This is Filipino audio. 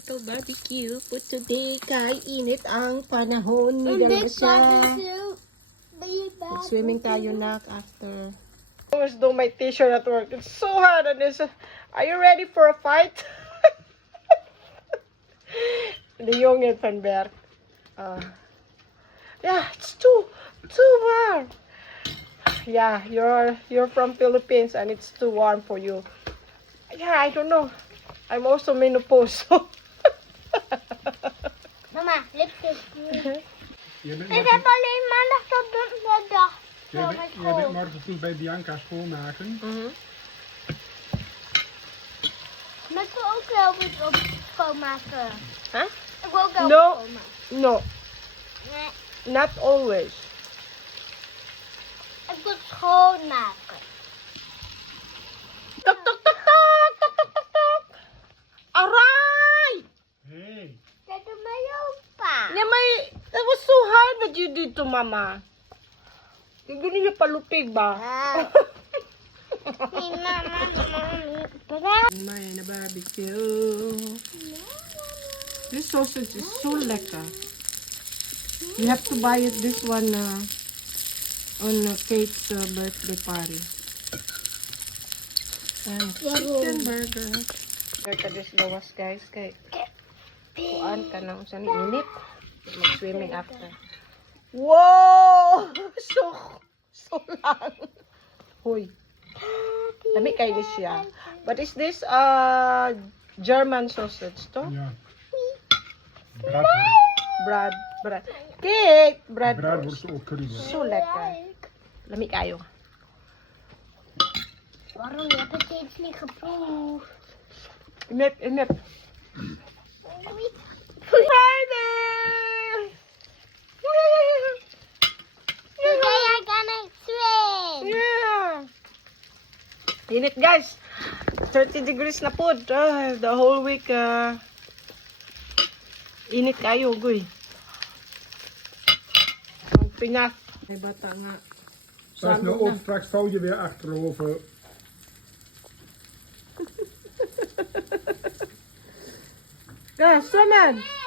little barbecue for today. Kahit init ang panahon, nidala siya. Swimming tayo nak after. I always do my t-shirt at work. It's so hard on this. Are you ready for a fight? De jongen van Berg. Yeah, it's too warm. Yeah, you're from Philippines and it's too warm for you. Yeah, I don't know. I'm also menopause. Mama, lipstick. Je bent Ik heb alleen maandag tot donderdag. jij bent morgen vroeg bij Bianca schoonmaken. Maar ik wil ook helpen op schoonmaken. Huh? Ik wil ook helpen No. schoonmaken. No, Nee, not always. ik wil schoonmaken. Tok, tok, tok, tok, tok, tok, tok, tok. Aray! Hey. Dat doet mijn opa. Yeah, that was so hard what you did to mama. Hindi niya palupig ba? Nee, mama. My na barbecue. This sausage is so lekker. You have to buy it this one on Kate's birthday party. And chicken burger. Kaya this lawas guys kay kuan ka na sa init. Mag-swimming after. Wow! So lang. Hoy. Lami kay this siya. But is this German sausage to? Ja. Braadworst. Brad. Kate, Brad. Braadworst ook curryworst. So lekker. Lami kayo. Waarom? Je hebt het steeds niet geproefd. Inip. Friday! Today I gonna swim. Yeah. Init guys. 30 degrees na po. The whole week init kayo, guy. Ang Pinas. May bata nga. Pas nou Salo op, straks val je weer achterover. na. Swimmen!